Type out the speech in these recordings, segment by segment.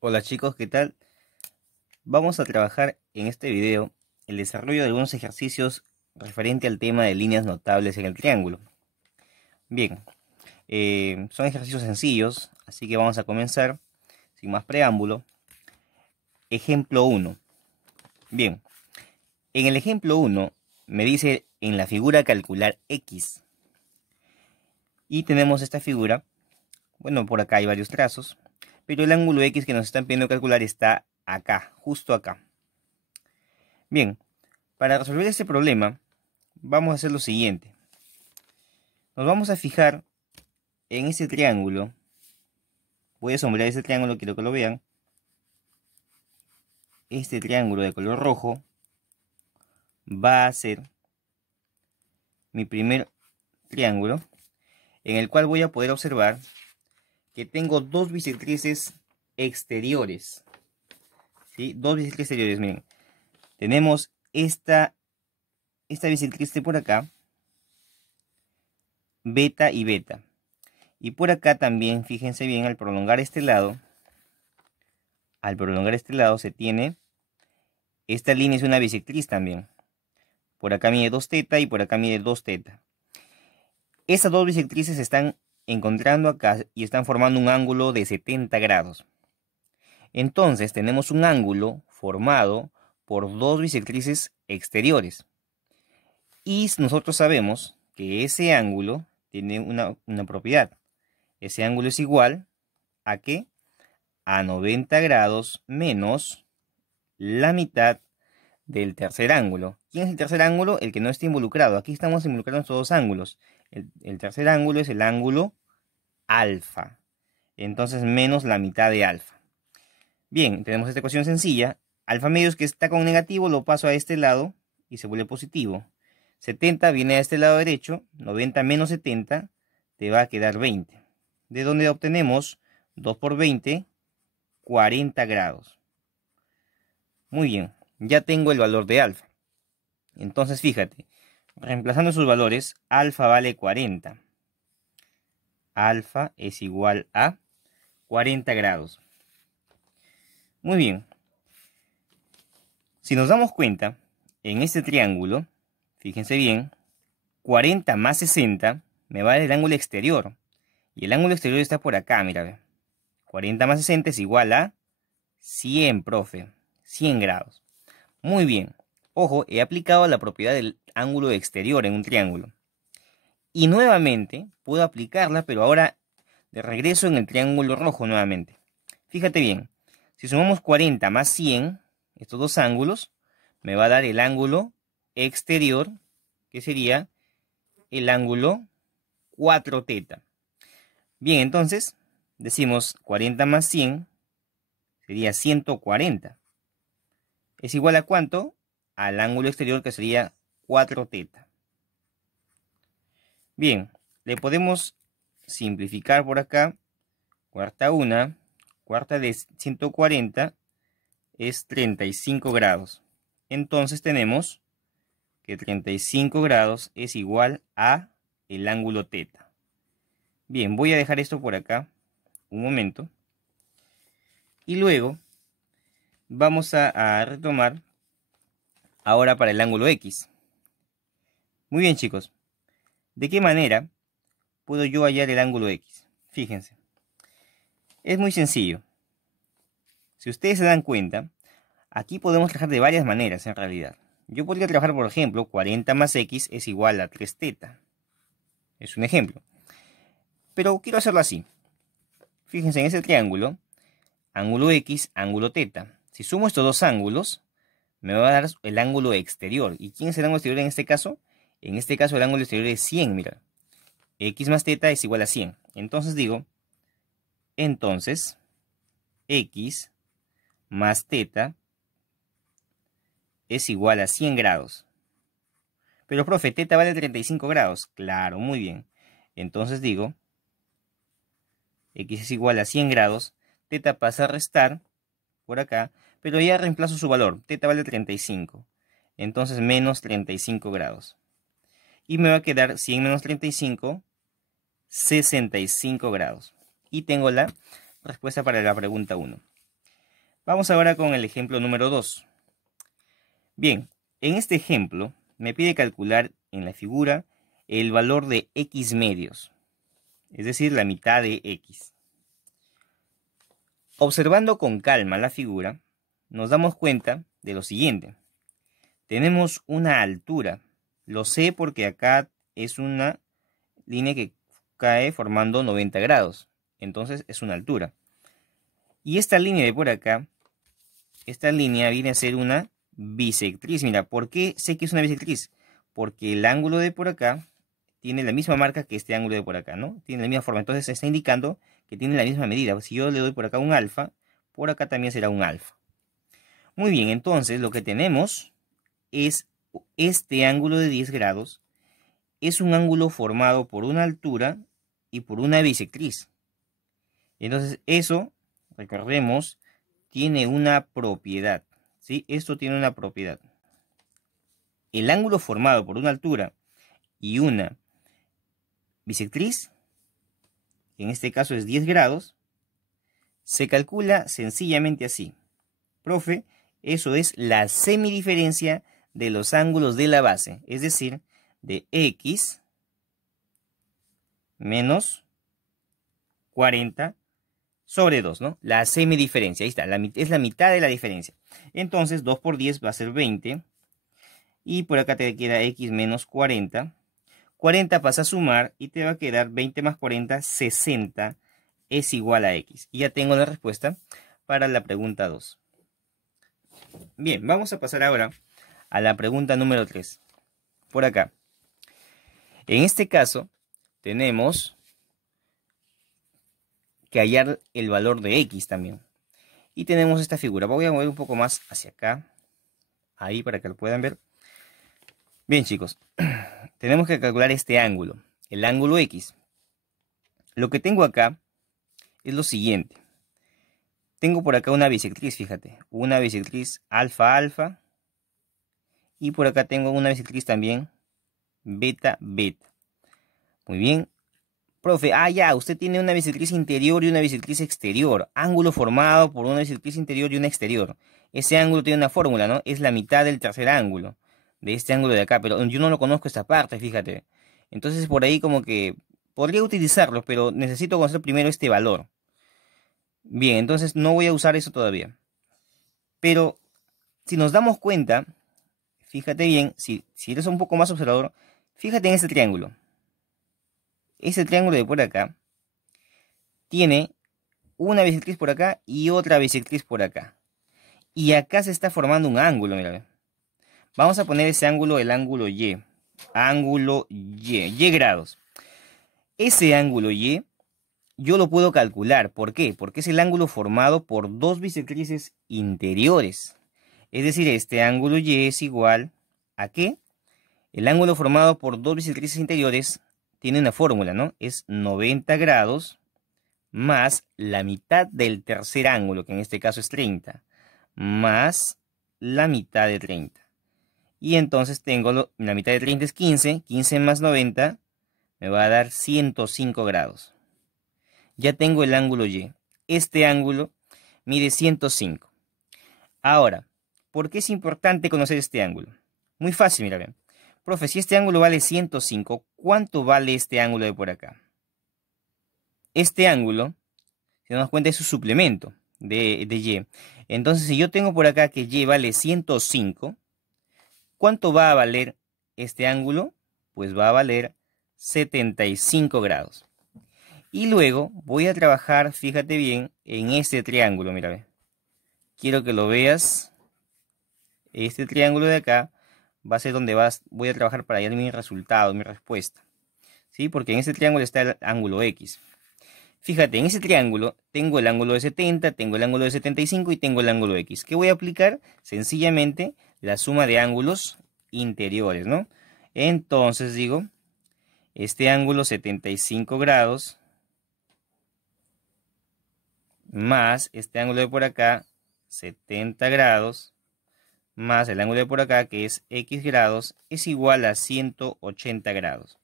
Hola chicos, ¿qué tal? Vamos a trabajar en este video el desarrollo de algunos ejercicios referente al tema de líneas notables en el triángulo. Bien, son ejercicios sencillos, así que vamos a comenzar sin más preámbulo. Ejemplo 1. Bien, en el ejemplo 1 me dice en la figura calcular X. Y tenemos esta figura, bueno, por acá hay varios trazos, pero el ángulo X que nos están pidiendo calcular está acá, justo acá. Bien, para resolver este problema, vamos a hacer lo siguiente. Nos vamos a fijar en este triángulo. Voy a sombrear este triángulo, quiero que lo vean. Este triángulo de color rojo va a ser mi primer triángulo, en el cual voy a poder observar que tengo dos bisectrices exteriores. ¿Sí? Dos bisectrices exteriores, miren. Tenemos esta bisectriz de por acá, beta y beta. Y por acá también, fíjense bien, al prolongar este lado se tiene, esta línea es una bisectriz también. Por acá mide 2 teta y por acá mide 2 teta. Estas dos bisectrices se están encontrando acá y están formando un ángulo de 70 grados. Entonces tenemos un ángulo formado por dos bisectrices exteriores. Y nosotros sabemos que ese ángulo tiene una propiedad. Ese ángulo es igual a ¿qué? A 90 grados menos la mitad del tercer ángulo. ¿Quién es el tercer ángulo? El que no está involucrado. Aquí estamos involucrados en estos dos ángulos. El tercer ángulo es el ángulo alfa. Entonces menos la mitad de alfa. Bien, tenemos esta ecuación sencilla. Alfa medios que está con negativo lo paso a este lado y se vuelve positivo. 70 viene a este lado derecho. 90 menos 70 te va a quedar 20. De donde obtenemos 2 por 20, 40 grados. Muy bien, ya tengo el valor de alfa. Entonces fíjate, reemplazando sus valores, alfa vale 40. Alfa es igual a 40 grados. Muy bien. Si nos damos cuenta, en este triángulo, fíjense bien, 40 más 60 me va a dar el ángulo exterior. Y el ángulo exterior está por acá, mira. Ve. 40 más 60 es igual a 100, profe. 100 grados. Muy bien. Ojo, he aplicado la propiedad del ángulo exterior en un triángulo. Y nuevamente puedo aplicarla, pero ahora de regreso en el triángulo rojo nuevamente. Fíjate bien, si sumamos 40 más 100, estos dos ángulos, me va a dar el ángulo exterior, que sería el ángulo 4 teta. Bien, entonces, decimos 40 más 100 sería 140. ¿Es igual a cuánto? Al ángulo exterior, que sería 4 teta. Bien, le podemos simplificar por acá. Cuarta una, cuarta de 140 es 35 grados. Entonces tenemos que 35 grados es igual a el ángulo teta. Bien, voy a dejar esto por acá un momento. Y luego vamos a retomar ahora para el ángulo X. Muy bien, chicos. ¿De qué manera puedo yo hallar el ángulo X? Fíjense. Es muy sencillo. Si ustedes se dan cuenta, aquí podemos trabajar de varias maneras en realidad. Yo podría trabajar, por ejemplo, 40 más X es igual a 3 teta. Es un ejemplo. Pero quiero hacerlo así. Fíjense en ese triángulo, ángulo X, ángulo teta. Si sumo estos dos ángulos, me va a dar el ángulo exterior. ¿Y quién es el ángulo exterior en este caso? En este caso el ángulo exterior es 100, mira. X más teta es igual a 100. Entonces digo, X más teta es igual a 100 grados. Pero, profe, teta vale 35 grados. Claro, muy bien. Entonces digo, X es igual a 100 grados. Teta pasa a restar por acá, pero ya reemplazo su valor. Teta vale 35. Entonces menos 35 grados. Y me va a quedar 100 menos 35, 65 grados. Y tengo la respuesta para la pregunta 1. Vamos ahora con el ejemplo número 2. Bien, en este ejemplo me pide calcular en la figura el valor de x medios, es decir, la mitad de x. Observando con calma la figura, nos damos cuenta de lo siguiente. Tenemos una altura. Lo sé porque acá es una línea que cae formando 90 grados. Entonces es una altura. Y esta línea de por acá, esta línea viene a ser una bisectriz. Mira, ¿por qué sé que es una bisectriz? Porque el ángulo de por acá tiene la misma marca que este ángulo de por acá, ¿no? Tiene la misma forma. Entonces se está indicando que tiene la misma medida. Si yo le doy por acá un alfa, por acá también será un alfa. Muy bien, entonces lo que tenemos es este ángulo de 10 grados. Es un ángulo formado por una altura y por una bisectriz. Entonces eso, recordemos, tiene una propiedad, ¿sí? Esto tiene una propiedad. El ángulo formado por una altura y una bisectriz, que en este caso es 10 grados, se calcula sencillamente así. Profe, eso es la semidiferencia de los ángulos de la base, es decir, de x menos 40 sobre 2, ¿no? La semidiferencia, ahí está, es la mitad de la diferencia. Entonces 2 por 10 va a ser 20 y por acá te queda x menos 40. 40 pasa a sumar y te va a quedar 20 más 40, 60 es igual a x. Y ya tengo la respuesta para la pregunta 2. Bien, vamos a pasar ahora a la pregunta número 3. Por acá. En este caso, tenemos que hallar el valor de x también. Y tenemos esta figura. Voy a mover un poco más hacia acá. Ahí para que lo puedan ver. Bien, chicos. Tenemos que calcular este ángulo. El ángulo x. Lo que tengo acá es lo siguiente. Tengo por acá una bisectriz, fíjate. Una bisectriz alfa, alfa. Y por acá tengo una bisectriz también beta, beta. Muy bien. Profe, ya, usted tiene una bisectriz interior y una bisectriz exterior. Ángulo formado por una bisectriz interior y una exterior. Ese ángulo tiene una fórmula, ¿no? Es la mitad del tercer ángulo. De este ángulo de acá. Pero yo no lo conozco esta parte, fíjate. Entonces por ahí como que podría utilizarlo, pero necesito conocer primero este valor. Bien, entonces no voy a usar eso todavía. Pero si nos damos cuenta, fíjate bien, si eres un poco más observador, fíjate en este triángulo. Ese triángulo de por acá tiene una bisectriz por acá y otra bisectriz por acá. Y acá se está formando un ángulo, mira. Vamos a poner ese ángulo, el ángulo Y. Ángulo Y, Y grados. Ese ángulo Y yo lo puedo calcular. ¿Por qué? Porque es el ángulo formado por dos bisectrices interiores. Es decir, este ángulo Y es igual a ¿qué? El ángulo formado por dos bisectrices interiores tiene una fórmula, ¿no? Es 90 grados más la mitad del tercer ángulo, que en este caso es 30, más la mitad de 30. Y entonces tengo la mitad de 30 es 15, 15 más 90 me va a dar 105 grados. Ya tengo el ángulo Y. Este ángulo mide 105. Ahora, ¿por qué es importante conocer este ángulo? Muy fácil, mira, ven. Profe, si este ángulo vale 105, ¿cuánto vale este ángulo de por acá? Este ángulo, si nos damos cuenta, es su suplemento de Y. Entonces, si yo tengo por acá que Y vale 105, ¿cuánto va a valer este ángulo? Pues va a valer 75 grados. Y luego voy a trabajar, fíjate bien, en este triángulo, mira, ve. Quiero que lo veas. Este triángulo de acá va a ser donde voy a trabajar para hallar mi resultado, mi respuesta. ¿Sí? Porque en este triángulo está el ángulo X. Fíjate, en ese triángulo tengo el ángulo de 70, tengo el ángulo de 75 y tengo el ángulo X. ¿Qué voy a aplicar? Sencillamente la suma de ángulos interiores, ¿no? Entonces digo, este ángulo 75 grados más este ángulo de por acá, 70 grados, más el ángulo de por acá, que es X grados, es igual a 180 grados.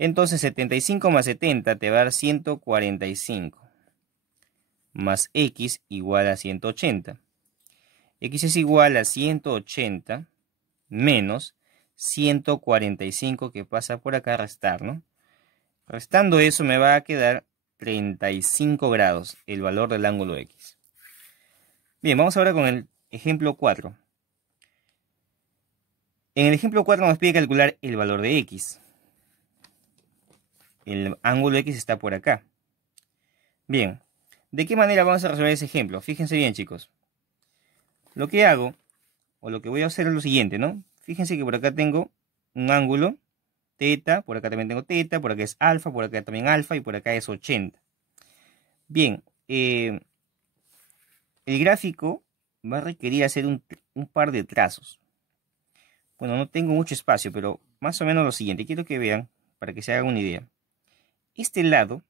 Entonces 75 más 70 te va a dar 145. Más X igual a 180. X es igual a 180 menos 145 que pasa por acá a restar, ¿no? Restando eso me va a quedar 35 grados, el valor del ángulo X. Bien, vamos ahora con el ejemplo 4. En el ejemplo 4 nos pide calcular el valor de X. El ángulo X está por acá. Bien, ¿de qué manera vamos a resolver ese ejemplo? Fíjense bien, chicos. Lo que hago, o lo que voy a hacer es lo siguiente, ¿no? Fíjense que por acá tengo un ángulo teta, por acá también tengo teta, por acá es alfa, por acá también alfa y por acá es 80. Bien, el gráfico va a requerir hacer un par de trazos. Bueno, no tengo mucho espacio, pero más o menos lo siguiente. Quiero que vean, para que se hagan una idea. Este lado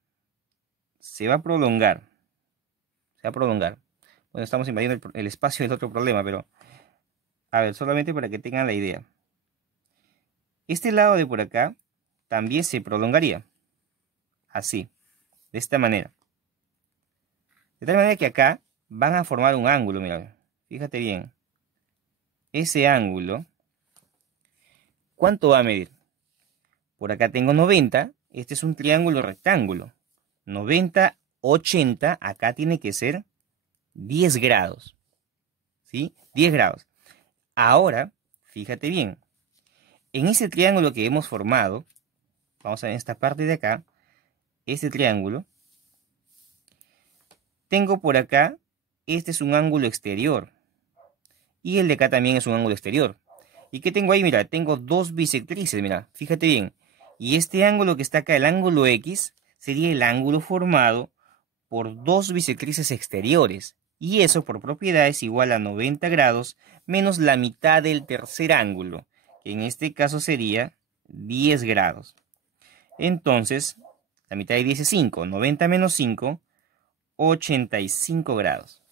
se va a prolongar. Se va a prolongar. Bueno, estamos invadiendo el espacio del otro problema, pero... A ver, solamente para que tengan la idea. Este lado de por acá también se prolongaría. Así. De esta manera. De tal manera que acá van a formar un ángulo, mira. Fíjate bien. Ese ángulo... ¿Cuánto va a medir? Por acá tengo 90. Este es un triángulo rectángulo. 90, 80. Acá tiene que ser 10 grados. ¿Sí? 10 grados. Ahora, fíjate bien. En ese triángulo que hemos formado, vamos a ver esta parte de acá, este triángulo, tengo por acá, este es un ángulo exterior. Y el de acá también es un ángulo exterior. ¿Y qué tengo ahí? Mira, tengo dos bisectrices, mira, fíjate bien. Y este ángulo que está acá, el ángulo X, sería el ángulo formado por dos bisectrices exteriores. Y eso por propiedad es igual a 90 grados menos la mitad del tercer ángulo, que en este caso sería 10 grados. Entonces, la mitad de 10 es 5. 90 menos 5, 85 grados.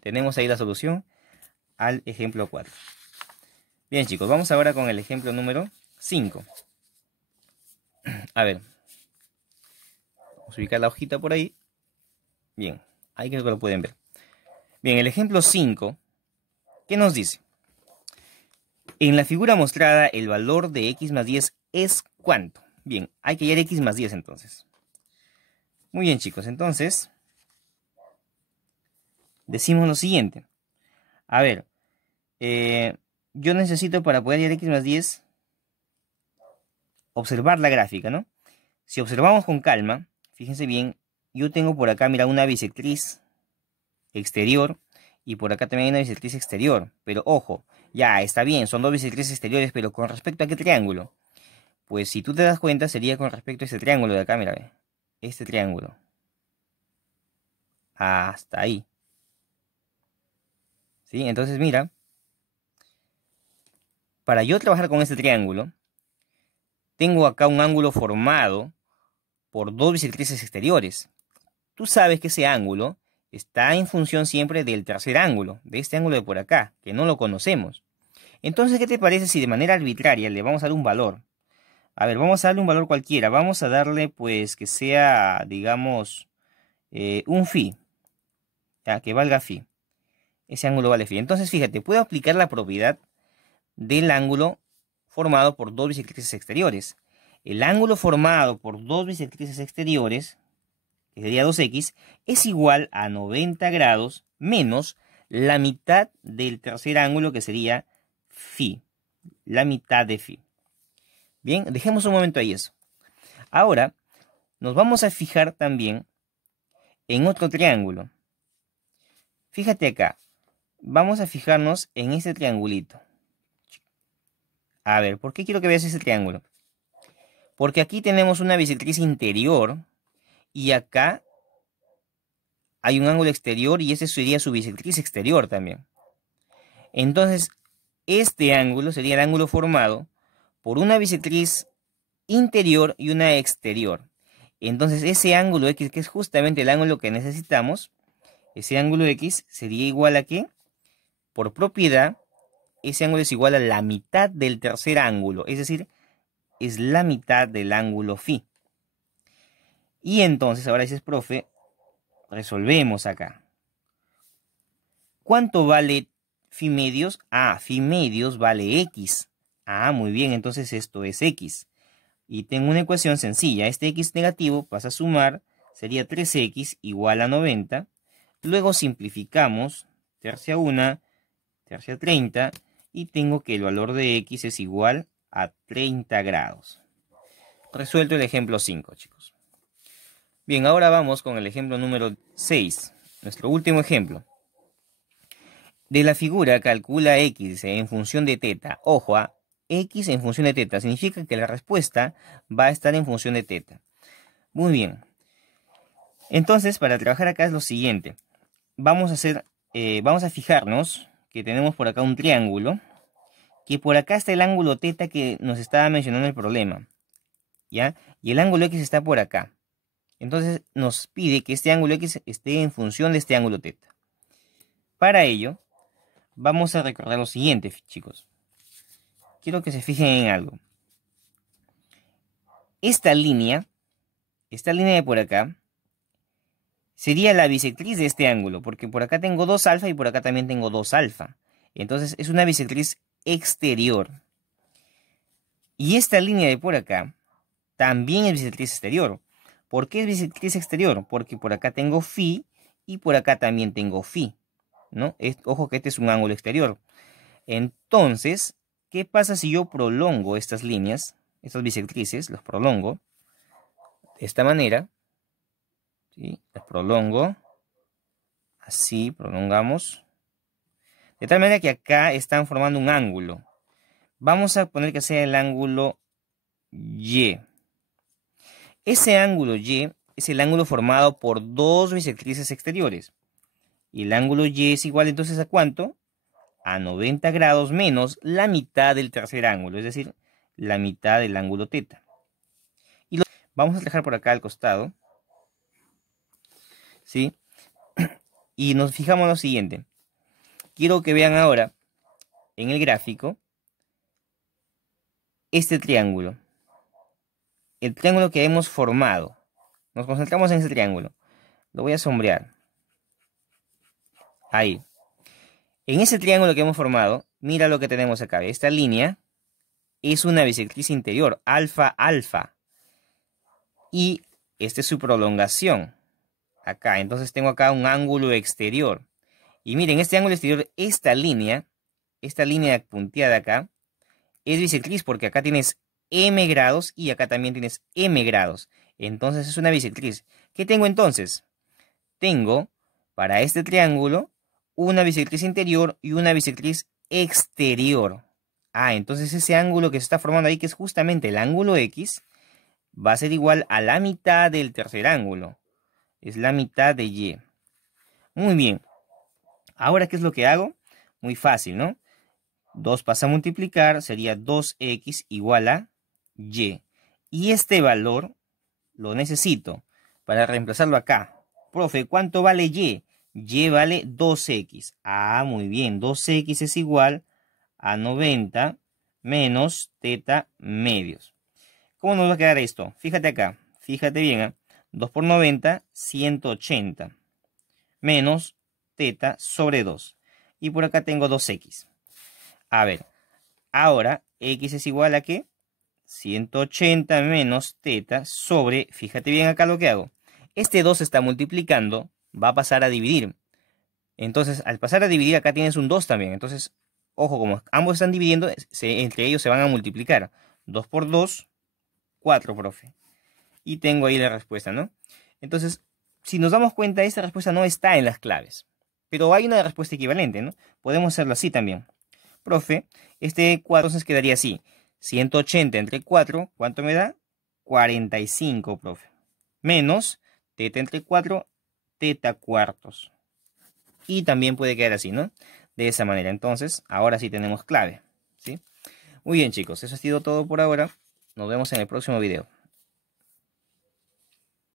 Tenemos ahí la solución al ejemplo 4. Bien, chicos, vamos ahora con el ejemplo número 5. A ver. Vamos a ubicar la hojita por ahí. Bien, ahí creo que lo pueden ver. Bien, el ejemplo 5, ¿qué nos dice? En la figura mostrada, el valor de x más 10 es ¿cuánto? Bien, hay que hallar x más 10 entonces. Muy bien, chicos, entonces decimos lo siguiente. A ver, yo necesito para poder hallar x más 10 observar la gráfica, ¿no? Si observamos con calma, fíjense bien, yo tengo por acá, mira, una bisectriz exterior y por acá también hay una bisectriz exterior. Pero ojo, ya está bien, son dos bisectrices exteriores, pero ¿con respecto a qué triángulo? Pues si tú te das cuenta, sería con respecto a este triángulo de acá, mira, ve. Este triángulo. Hasta ahí. ¿Sí? Entonces, mira, para yo trabajar con este triángulo, tengo acá un ángulo formado por dos bisectrices exteriores. Tú sabes que ese ángulo está en función siempre del tercer ángulo, de este ángulo de por acá, que no lo conocemos. Entonces, ¿qué te parece si de manera arbitraria le vamos a dar un valor? A ver, vamos a darle un valor cualquiera. Vamos a darle, pues, que sea, digamos, un phi. Ya, que valga phi. Ese ángulo vale phi. Entonces, fíjate, puedo aplicar la propiedad del ángulo formado por dos bisectrices exteriores. El ángulo formado por dos bisectrices exteriores, que sería 2x, es igual a 90 grados menos la mitad del tercer ángulo, que sería phi. La mitad de phi. Bien, dejemos un momento ahí eso. Ahora, nos vamos a fijar también en otro triángulo. Fíjate acá. Vamos a fijarnos en este triangulito. A ver, ¿por qué quiero que veas ese triángulo? Porque aquí tenemos una bisectriz interior y acá hay un ángulo exterior y ese sería su bisectriz exterior también. Entonces, este ángulo sería el ángulo formado por una bisectriz interior y una exterior. Entonces, ese ángulo X, que es justamente el ángulo que necesitamos, ese ángulo X sería igual a ¿qué? Por propiedad, ese ángulo es igual a la mitad del tercer ángulo, es decir, es la mitad del ángulo phi. Y entonces, ahora dices, profe, resolvemos acá. ¿Cuánto vale phi medios? Ah, phi medios vale x. Ah, muy bien, entonces esto es x. Y tengo una ecuación sencilla. Este x negativo pasa a sumar, sería 3x igual a 90. Luego simplificamos, tercia 1, tercia 30, y tengo que el valor de x es igual a 30 grados. Resuelto el ejemplo 5, chicos. Bien, ahora vamos con el ejemplo número 6, nuestro último ejemplo. De la figura calcula x en función de teta. Ojo, x en función de teta significa que la respuesta va a estar en función de teta. Muy bien. Entonces, para trabajar acá es lo siguiente. Vamos a fijarnos que tenemos por acá un triángulo, que por acá está el ángulo teta que nos estaba mencionando el problema, ¿ya? Y el ángulo x está por acá. Entonces nos pide que este ángulo x esté en función de este ángulo teta. Para ello, vamos a recordar lo siguiente, chicos. Quiero que se fijen en algo. Esta línea de por acá, sería la bisectriz de este ángulo, porque por acá tengo 2 alfa y por acá también tengo 2 alfa. Entonces es una bisectriz exterior. Y esta línea de por acá también es bisectriz exterior. ¿Por qué es bisectriz exterior? Porque por acá tengo phi y por acá también tengo phi, ¿no? Ojo que este es un ángulo exterior. Entonces, ¿qué pasa si yo prolongo estas líneas, estas bisectrices, los prolongo de esta manera? ¿Sí? Las prolongo. Así, prolongamos. De tal manera que acá están formando un ángulo. Vamos a poner que sea el ángulo Y. Ese ángulo Y es el ángulo formado por 2 bisectrices exteriores. Y el ángulo Y es igual entonces ¿a cuánto? A 90 grados menos la mitad del tercer ángulo, es decir, la mitad del ángulo teta. Y lo vamos a dejar por acá al costado. ¿Sí? Y nos fijamos en lo siguiente. Quiero que vean ahora en el gráfico este triángulo. El triángulo que hemos formado. Nos concentramos en ese triángulo. Lo voy a sombrear. Ahí. En ese triángulo que hemos formado, mira lo que tenemos acá. Esta línea es una bisectriz interior, alfa, alfa. Y esta es su prolongación. Acá, entonces tengo acá un ángulo exterior. Y miren, este ángulo exterior, esta línea punteada acá, es bisectriz porque acá tienes m grados y acá también tienes m grados. Entonces es una bisectriz. ¿Qué tengo entonces? Tengo, para este triángulo, una bisectriz interior y una bisectriz exterior. Ah, entonces ese ángulo que se está formando ahí, que es justamente el ángulo X, va a ser igual a la mitad del tercer ángulo. Es la mitad de Y. Muy bien. Ahora, ¿qué es lo que hago? Muy fácil, ¿no? 2 pasa a multiplicar, sería 2x igual a Y. Y este valor lo necesito para reemplazarlo acá. Profe, ¿cuánto vale Y? Y vale 2x. Ah, muy bien. 2x es igual a 90 menos teta medios. ¿Cómo nos va a quedar esto? Fíjate acá. Fíjate bien, ¿eh? 2 por 90, 180. Menos teta sobre 2. Y por acá tengo 2x. A ver, ahora x es igual a ¿qué? 180 menos teta sobre, fíjate bien acá lo que hago. Este 2 se está multiplicando, va a pasar a dividir. Entonces, al pasar a dividir, acá tienes un 2 también. Entonces, ojo, como ambos están dividiendo, entre ellos se van a multiplicar. 2 por 2, 4, profe. Y tengo ahí la respuesta, ¿no? Entonces, si nos damos cuenta, esta respuesta no está en las claves. Pero hay una respuesta equivalente, ¿no? Podemos hacerlo así también. Profe, este 4 entonces quedaría así. 180 entre 4, ¿cuánto me da? 45, profe. Menos teta entre 4, teta cuartos. Y también puede quedar así, ¿no? De esa manera. Entonces, ahora sí tenemos clave, ¿sí? Muy bien, chicos. Eso ha sido todo por ahora. Nos vemos en el próximo video.